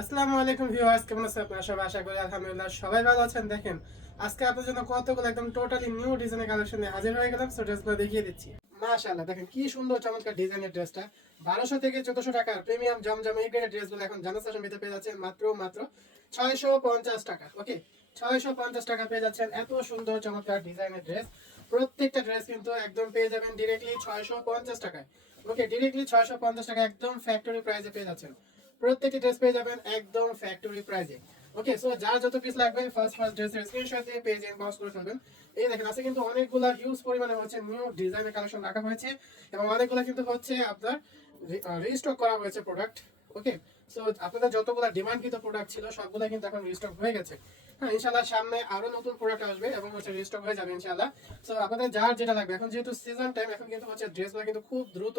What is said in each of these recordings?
আসসালামু আলাইকুম ভিউয়ার্স, কেমন আছেন আপনারা সবাই? আশা করি আলহামদুলিল্লাহ সবাই ভালো আছেন। দেখেন, আজকে আপনাদের জন্য কতগুলো একদম টোটালি নিউ ডিজাইনের কালেকশন নিয়ে হাজির হয়ে গেলাম। সো ড্রেসগুলো দেখিয়ে দিচ্ছি। মাশাআল্লাহ, দেখেন কি সুন্দর চমৎকার ডিজাইনের ড্রেসটা। 1200 থেকে 1400 টাকার প্রিমিয়াম জমজম এই গ্রেডের ড্রেসগুলো এখন জানাস ফ্যাশন ভিতরে পেয়ে যাচ্ছেন মাত্র 650 টাকা। ওকে, 650 টাকা পেয়ে যাচ্ছেন এত সুন্দর চমৎকার ডিজাইনের ড্রেস। প্রত্যেকটা ড্রেস কিন্তু একদম পেয়ে যাবেন ডিরেক্টলি 650 টাকায়। ওকে, ডিরেক্টলি 650 টাকা একদম ফ্যাক্টরি প্রাইসে পেয়ে যাচ্ছেন। প্রত্যেকটি ড্রেস পেয়ে যাবেন একদম ফ্যাক্টরি প্রাইসে। ওকে, সো যার যত পিস লাগবে ফার্স্ট ড্রেসের স্ক্রিনশট দিয়ে পেজে ইনবক্স করে ফেলবেন। এই দেখেন, আছে কিন্তু অনেকগুলা হিউজ পরিমাণে হচ্ছে নিউ ডিজাইনের কালেকশন রাখা হয়েছে এবং অনেকগুলা কিন্তু হচ্ছে আপনার রিস্টক করা হয়েছে প্রোডাক্ট। ওকে, সো আপনাদের যতগুলা ডিমান্ডকৃত প্রোডাক্ট ছিল সবগুলা কিন্তু এখন রিস্টক হয়ে গেছে। হ্যাঁ, ইনশাআল্লাহ সামনে আরো নতুন প্রোডাক্ট আসবে এবং হচ্ছে রিস্টক হয়ে যাবে ইনশাআল্লাহ। সো আপনাদের যার যেটা লাগবে, এখন যেহেতু সিজন টাইম, এখন কিন্তু হচ্ছে ড্রেসগুলো কিন্তু খুব দ্রুত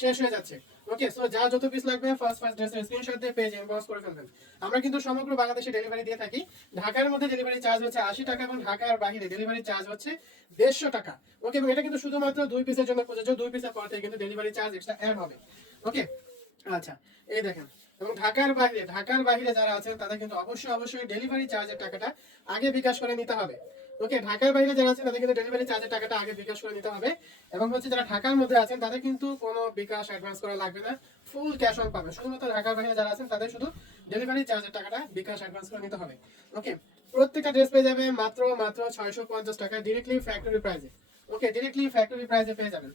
শেষ হয়ে যাচ্ছে। ওকে, সো যার যত পিস লাগবে ফার্স্ট ড্রেসের স্ক্রিনশট দিয়ে পেজে ইনবক্স করে ফেলবেন। আমরা কিন্তু সমগ্র বাংলাদেশে ডেলিভারি দিয়ে থাকি। ঢাকার মধ্যে ডেলিভারি চার্জ হচ্ছে 80 টাকা এবং ঢাকার বাইরে ডেলিভারি চার্জ হচ্ছে 150 টাকা। ওকে, এবং এটা কিন্তু শুধুমাত্র 2 পিসের জন্য প্রযোজ্য। 2 পিসের পর থেকে কিন্তু ডেলিভারি চার্জ এক্সট্রা অ্যাড হবে। ওকে, আচ্ছা, এই দেখেন, এবং ঢাকার বাইরে যারা আছেন তাদের কিন্তু অবশ্যই ডেলিভারি চার্জের টাকাটা আগে বিকাশ করে নিতে হবে। ওকে, ঢাকার বাইরে যারা আছেন তাদের কিন্তু ডেলিভারি চার্জের টাকাটা আগে বিকাশ করে নিতে হবে। এবং হচ্ছে যারা ঢাকার মধ্যে আছেন তাদের কিন্তু কোনো বিকাশ অ্যাডভান্স করা লাগবে না, ফুল ক্যাশ অন পাবে। শুধুমাত্র ঢাকার বাইরে যারা আছেন তাদের শুধু ডেলিভারি চার্জের টাকাটা বিকাশ অ্যাডভান্স করে নিতে হবে। ওকে, প্রত্যেকটা ড্রেস পেয়ে যাবে মাত্র 650 টাকা ডিরেক্টলি ফ্যাক্টরি প্রাইসে। ওকে, ডিরেক্টলি ফ্যাক্টরি প্রাইসে পেয়ে যাবেন।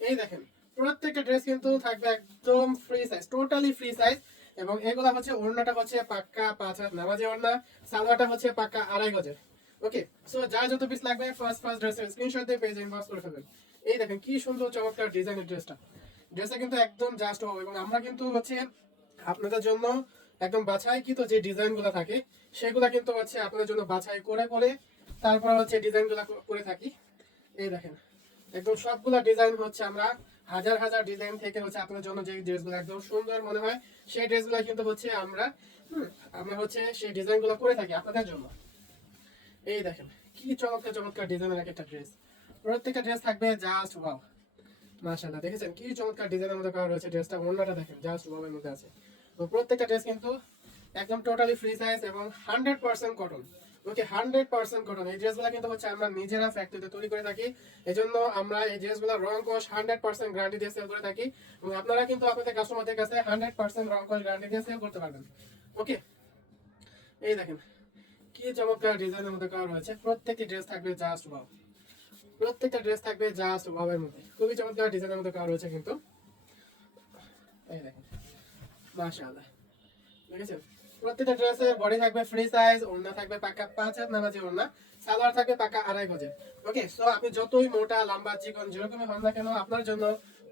এই দেখেন, প্রত্যেকটা ড্রেস কিন্তু থাকবে একদম free size, totally free size. এবং এগুলা হচ্ছে ওড়নাটা হচ্ছে পাক্কা 5 হাত নামাজি ওড়না, সালোয়ারটা হচ্ছে পাক্কা 2.5 গজের। ওকে, সো যার যত পিস লাগবে ফার্স্ট ড্রেসের স্ক্রিনশট দিয়ে পেজে ইনবক্স করে ফেলবেন। এই দেখেন কি সুন্দর চমৎকার ডিজাইনের ড্রেসটা কিন্তু একদম জাস্ট হবে। এবং আমরা কিন্তু হচ্ছে আপনাদের জন্য একদম বাছাইকৃত যে ডিজাইনগুলো থাকে সেগুলো কিন্তু হচ্ছে আপনাদের জন্য বাছাই করে তারপর হচ্ছে ডিজাইনগুলো করে থাকি। এই দেখেন, একদম সবগুলা ডিজাইন হচ্ছে আমরা হাজার ডিজাইন থেকে হচ্ছে আপনাদের জন্য যে ড্রেসগুলো একদম সুন্দর মনে হয় সেই ড্রেসগুলো কিন্তু হচ্ছে আমরা হচ্ছে সেই ডিজাইনগুলো করে থাকি আপনাদের জন্য। এই দেখেন কি চমৎকার ডিজাইনের একটা ড্রেস। প্রত্যেকটা ড্রেস থাকবে জাস্ট ওয়াও। মাশাআল্লাহ, দেখেছেন কি চমৎকার ডিজাইনের মধ্যে করা রয়েছে ড্রেসটা। ওড়নাটা দেখেন জাস্ট ওয়াও এর মধ্যে আছে। তো প্রত্যেকটা ড্রেস কিন্তু একদম টোটালি ফ্রি সাইজ এবং 100% কটন। ওকে, 100% কটন। এই ড্রেসগুলো কিন্তু হচ্ছে আমরা নিজেরা ফ্যাক্টরিতে তৈরি করে থাকি। এজন্য আমরা এই ড্রেসগুলো রং কস 100% গ্যারান্টি দিয়ে সেল করে থাকি এবং আপনারা কিন্তু আপনাদের কাস্টমারদের কাছে 100% রং কস গ্যারান্টি দিয়ে সেল করতে পারবেন। ওকে, এই দেখেন কি চমৎকার ডিজাইনের মধ্যে করা রয়েছে। প্রত্যেকটি ড্রেস থাকবে জাস্ট ওয়াও। প্রত্যেকটা ড্রেস থাকবে জাস্ট ওয়াও এর মধ্যে। খুবই চমৎকার ডিজাইনের মধ্যে করা রয়েছে কিন্তু। এই দেখেন, মাশাআল্লাহ, দেখেছেন প্রত্যেকটা ড্রেসের বডি থাকবে ফ্রি সাইজ, ওড়না থাকবে পাক্কা 5 হাত নামাজি ওড়না, সালোয়ার থাকবে পাক্কা 2.5 গজের। ওকে, সো আপনি যতই মোটা লম্বা চিকন যেরকমই হন না কেন আপনার জন্য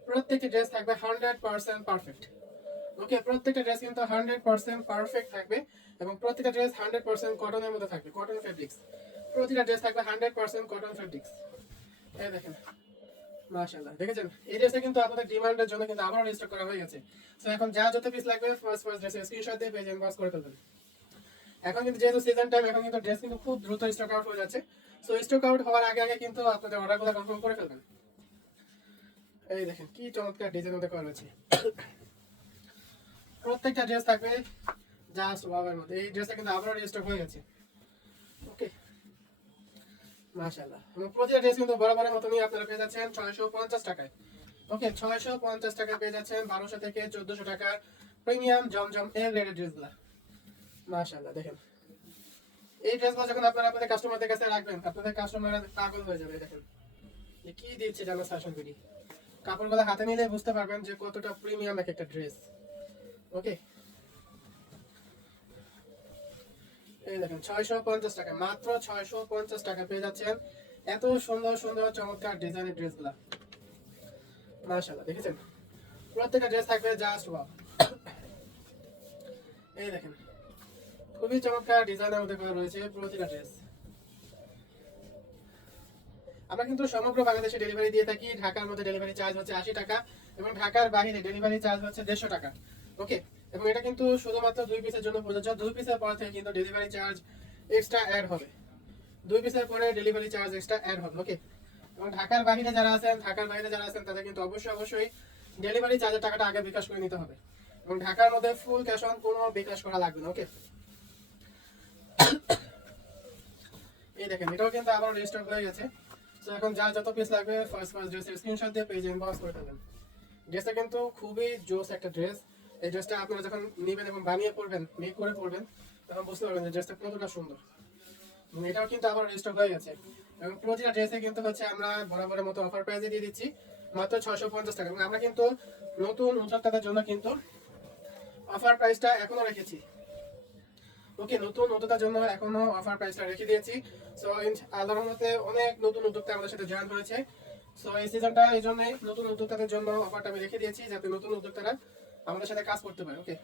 প্রত্যেকটি ড্রেস থাকবে 100% পারফেক্ট। ওকে, প্রত্যেকটা ড্রেস কিন্তু 100% পারফেক্ট থাকবে এবং প্রত্যেকটা ড্রেস 100% কটনের মধ্যে থাকবে, কটন ফেব্রিক্স। প্রতিটা ড্রেস থাকবে 100% কটন ফেব্রিক্স। এই দেখেন, মাশাআল্লাহ, দেখেছেন এই ড্রেসটা কিন্তু আপনাদের ডিমান্ডের জন্য কিন্তু আবারও রিস্টক করা হয়ে গেছে। সো এখন যা যত পিস লাগবে ফার্স্ট ড্রেসের স্ক্রিনশট দিয়ে পেজে ইনবক্স করে ফেলবেন। এখন কিন্তু যেহেতু সিজন টাইম, এখন কিন্তু ড্রেস কিন্তু খুব দ্রুত স্টক আউট হয়ে যাচ্ছে। সো স্টক আউট হওয়ার আগে কিন্তু আপনাদের অর্ডারগুলো কনফার্ম করে ফেলবেন। এই দেখেন কি চমৎকার ডিজাইন মধ্যে করা রয়েছে। প্রত্যেকটা ড্রেস থাকবে জাস্ট ওয়াও এর মধ্যে। এই ড্রেসটা কিন্তু আবারও রিস্টক হয়ে গেছে। ওকে, মাশাআল্লাহ, এবং প্রতিটা ড্রেস কিন্তু বরাবরের মতনই আপনারা পেয়ে যাচ্ছেন 650 টাকায়। ওকে, 650 টাকায় পেয়ে যাচ্ছেন 1200 থেকে 1400 টাকার প্রিমিয়াম জমজম এর রেটের ড্রেসগুলো। মাশাআল্লাহ, দেখেন এই ড্রেসগুলো যখন আপনারা আপনাদের কাস্টমারদের কাছে রাখবেন আপনাদের কাস্টমাররা পাগল হয়ে যাবে। দেখেন যে কি দিচ্ছে জানো ফ্যাশন বিডি। কাপড়গুলো হাতে নিলে বুঝতে পারবেন যে কতটা প্রিমিয়াম এক একটা ড্রেস। ওকে, এই দেখেন 650 টাকা, মাত্র 650 টাকা পেয়ে যাচ্ছেন এত সুন্দর চমৎকার ডিজাইনের ড্রেসগুলো। মাশাআল্লাহ, দেখেছেন প্রত্যেকটা ড্রেস থাকবে জাস্ট ওয়াও। এই দেখেন খুবই চমৎকার ডিজাইনের মধ্যে করা রয়েছে প্রতিটা ড্রেস। আমরা কিন্তু সমগ্র বাংলাদেশে ডেলিভারি দিয়ে থাকি। ঢাকার মধ্যে ডেলিভারি চার্জ হচ্ছে 80 টাকা এবং ঢাকার বাইরে ডেলিভারি চার্জ হচ্ছে 150 টাকা। ওকে, এবং এটা কিন্তু শুধুমাত্র 2 পিসের জন্য প্রযোজ্য। 2 পিসের পর থেকে কিন্তু ডেলিভারি চার্জ এক্সট্রা অ্যাড হবে। 2 পিসের পরে ডেলিভারি চার্জ এক্সট্রা অ্যাড হবে। ওকে, এবং ঢাকার বাইরে যারা আছেন তাদের কিন্তু অবশ্যই ডেলিভারি চার্জের টাকাটা আগে বিকাশ করে নিতে হবে। এবং ঢাকার মধ্যে ফুল ক্যাশ অন, কোনো বিকাশ করা লাগবে না। ওকে, এই দেখেন এটাও কিন্তু আবার রেজিস্টার হয়ে গেছে। তো এখন যার যত পিস লাগবে ফার্স্ট ড্রেসের স্ক্রিনশট দিয়ে পেজে ইনবক্স করে ফেলবেন। ড্রেসটা কিন্তু খুবই জোস একটা ড্রেস। এই ড্রেসটা আপনারা যখন নেবেন এবং বানিয়ে পরবেন, মেক করে পরবেন, তখন বুঝতে পারবেন যে ড্রেসটা কতটা সুন্দর। এবং এটাও কিন্তু আবার রেজিস্টার হয়ে গেছে। এবং প্রতিটা ড্রেসে কিন্তু হচ্ছে আমরা বরাবরের মতো অফার প্রাইসে দিয়ে দিচ্ছি মাত্র 650 টাকা। এবং আমরা কিন্তু নতুন উদ্যোক্তাদের জন্য কিন্তু অফার প্রাইসটা এখনো রেখেছি। ওকে, নতুন উদ্যোক্তার জন্য এখনো অফার প্রাইসটা রেখে দিয়েছি। সো আল্লাহর রহমতে অনেক নতুন উদ্যোক্তা আমাদের সাথে জয়েন হয়েছে। সো এই সিজনটা এই জন্যই নতুন উদ্যোক্তাদের জন্য অফারটা আমি রেখে দিয়েছি, যাতে নতুন উদ্যোক্তারা আমাদের সাথে কাজ করতে পারে। ওকে,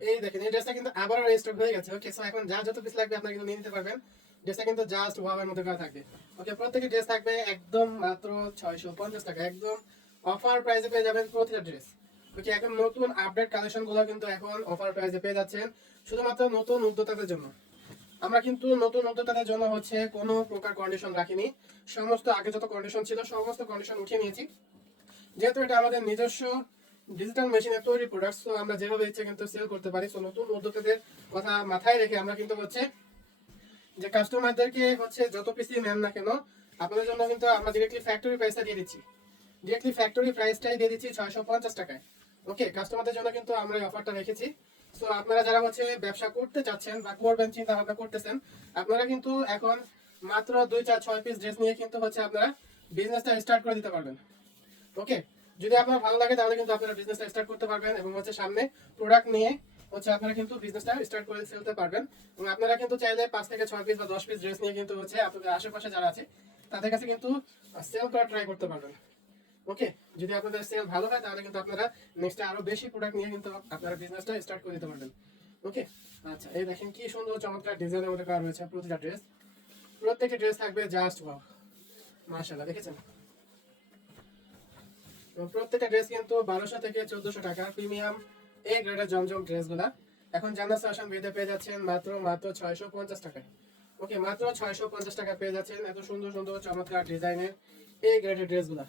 এই দেখেন এই ড্রেসটা কিন্তু আবারও রেজিস্টার হয়ে গেছে। ওকে, সো এখন যা যত পিস লাগবে আপনারা কিন্তু নিয়ে নিতে পারবেন। ড্রেসটা কিন্তু জাস্ট ওয়াওয়ের মধ্যে করা থাকবে। ওকে, প্রত্যেকটি ড্রেস থাকবে একদম মাত্র 650 টাকা, একদম অফার প্রাইসে পেয়ে যাবেন প্রতিটা ড্রেস। ওকে, একদম নতুন আপডেট কালেকশন গুলো কিন্তু এখন অফার প্রাইসে পেয়ে যাচ্ছেন শুধুমাত্র নতুন উদ্যোক্তাদের জন্য। আমরা কিন্তু নতুন উদ্যোক্তাদের জন্য হচ্ছে কোনো প্রকার কন্ডিশন রাখিনি। সমস্ত আগে যত কন্ডিশন ছিল সমস্ত কন্ডিশন উঠিয়ে নিয়েছি, যেহেতু এটা আমাদের নিজস্ব ডিজিটাল মেশিনের তৈরি প্রোডাক্ট। তো আমরা যেভাবে ইচ্ছে কিন্তু সেল করতে পারি। তো নতুন উদ্যোক্তাদের কথা মাথায় রেখে আমরা কিন্তু হচ্ছে যে কাস্টমারদেরকে হচ্ছে যত পিসই নেন না কেন, আপনাদের জন্য কিন্তু আমরা ডিরেক্টলি ফ্যাক্টরি প্রাইসটা দিয়ে দিচ্ছি। ডিরেক্টলি ফ্যাক্টরি প্রাইসটাই দিয়ে দিচ্ছি 650 টাকায়। ওকে, কাস্টমারদের জন্য কিন্তু আমরা এই অফারটা রেখেছি। সো আপনারা যারা হচ্ছে ব্যবসা করতে চাচ্ছেন বা করবেন চিন্তা ভাবনা করতেছেন, আপনারা কিন্তু এখন মাত্র 2 4 6 পিস ড্রেস নিয়ে কিন্তু হচ্ছে আপনারা বিজনেসটা স্টার্ট করে দিতে পারবেন। ওকে, যদি আপনার ভালো লাগে তাহলে কিন্তু আপনারা বিজনেসটা স্টার্ট করতে পারবেন এবং হচ্ছে সামনে প্রোডাক্ট নিয়ে হচ্ছে আপনারা কিন্তু বিজনেসটা স্টার্ট করে ফেলতে পারবেন। এবং আপনারা কিন্তু চাইলে 5 থেকে 6 পিস বা 10 পিস ড্রেস নিয়ে কিন্তু হচ্ছে আপনাদের আশেপাশে যারা আছে তাদের কাছে কিন্তু সেল করা ট্রাই করতে পারবেন। ওকে, যদি আপনাদের সেল ভালো হয় তাহলে কিন্তু আপনারা নেক্সট আরো বেশি প্রোডাক্ট নিয়ে কিন্তু আপনারা বিজনেসটা স্টার্ট করে দিতে পারবেন। ওকে, আচ্ছা এই দেখেন কি সুন্দর চমৎকার ডিজাইনের মধ্যে করা রয়েছে প্রতিটা ড্রেস। প্রত্যেকটা ড্রেস থাকবে জাস্ট ওয়াও, মাশাআল্লাহ। দেখেছেন প্রত্যেকটা ড্রেস কিন্তু 1200 থেকে 1400 টাকা প্রিমিয়াম এ গ্রেডের জমজম ড্রেসগুলা এখন জান্নাত ফ্যাশন ভিডিওতে পেয়ে যাচ্ছেন মাত্র 650 টাকায়। ওকে, মাত্র 650 টাকা পেয়ে যাচ্ছেন এত সুন্দর সুন্দর চমৎকার ডিজাইনের এই গ্রেডের ড্রেসগুলা।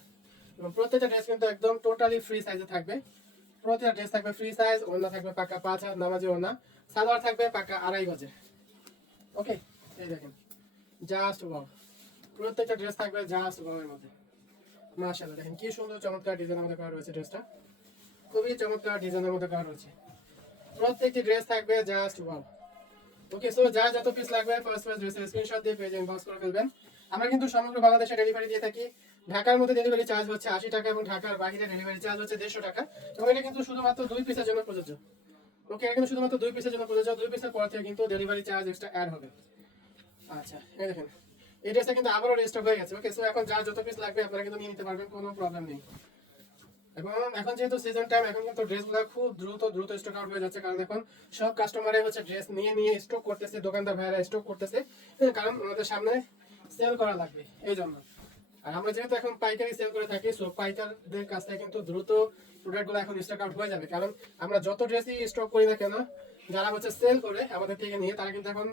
এবং প্রত্যেকটা ড্রেস কিন্তু একদম টোটালি ফ্রি সাইজে থাকবে। প্রত্যেকটা ড্রেস থাকবে ফ্রি সাইজ, ওড়না থাকবে পাকা 5 হাত নামাজি ওড়না, সালোয়ার থাকবে পাকা 2.5 গজে। ওকে, এই দেখেন জাস্ট ওয়াও, প্রত্যেকটা ড্রেস থাকবে জাস্ট ওয়াও এর মধ্যে। মাশাআল্লাহ, দেখেন কি সুন্দর চমৎকার ডিজাইনের মধ্যে করা রয়েছে ড্রেসটা, খুবই চমৎকার ডিজাইনের মধ্যে করা রয়েছে। প্রত্যেকটি ড্রেস থাকবে জাস্ট ওয়াও। ওকে, সো যা যত পিস লাগবে ফার্স্ট ড্রেসের স্ক্রিনশট দিয়ে পেজে ইনবক্স করে ফেলবেন। আমরা কিন্তু সমগ্র বাংলাদেশে ডেলিভারি দিয়ে থাকি। ঢাকার মধ্যে ডেলিভারি চার্জ হচ্ছে 80 টাকা এবং ঢাকার বাইরে ডেলিভারি চার্জ হচ্ছে 150 টাকা। এবং এটা কিন্তু শুধুমাত্র 2 পিসের জন্য প্রযোজ্য। ওকে, এটা কিন্তু শুধুমাত্র 2 পিসের জন্য প্রযোজ্য। 2 পিসের পর থেকে কিন্তু ডেলিভারি চার্জ এক্সট্রা অ্যাড হবে। আচ্ছা, এই দেখেন এই ড্রেসটা কিন্তু আবারও রেজিস্টার হয়ে গেছে। ওকে, সো এখন যা যত পিস লাগবে আপনারা কিন্তু নিয়ে নিতে পারবেন, কোনো প্রবলেম নেই। এবং এখন যেহেতু সিজন টাইম, এখন কিন্তু ড্রেসগুলো খুব দ্রুত স্টক আউট হয়ে যাচ্ছে, কারণ এখন সব কাস্টমারে হচ্ছে ড্রেস নিয়ে স্টক করতেছে, দোকানদার ভাইরা স্টক করতেছে, কারণ ওনাদের সামনে সেল করা লাগবে এই জন্য। আর আমরা যেহেতু এখন পাইকারি সেল করে থাকি, সো পাইকারদের কাছ থেকে কিন্তু দ্রুত প্রোডাক্টগুলো এখন স্টক আউট হয়ে যাবে। কারণ আমরা যত ড্রেসই স্টক করি না কেন, যারা হচ্ছে সেল করে আমাদের থেকে নিয়ে, তারা কিন্তু এখন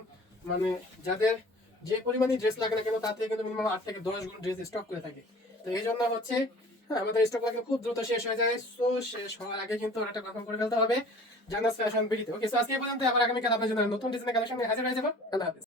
মানে যাদের যে পরিমাণে ড্রেস লাগে না কেন তার থেকে কিন্তু মিনিমাম 8 থেকে 10 গুণ ড্রেস স্টক করে থাকে। তো এই জন্য হচ্ছে আমাদের স্টকগুলো কিন্তু খুব দ্রুত শেষ হয়ে যায়। সো শেষ হওয়ার আগে কিন্তু অর্ডারটা কনফার্ম করে ফেলতে হবে জান্নাত ফ্যাশন বিডিতে। ওকে, সো আজকে এই পর্যন্ত, আবার আগামীকাল আপনার জন্য নতুন ডিজাইনের কালেকশন নিয়ে হাজির হয়ে যাবো। আল্লাহ হাফেজ।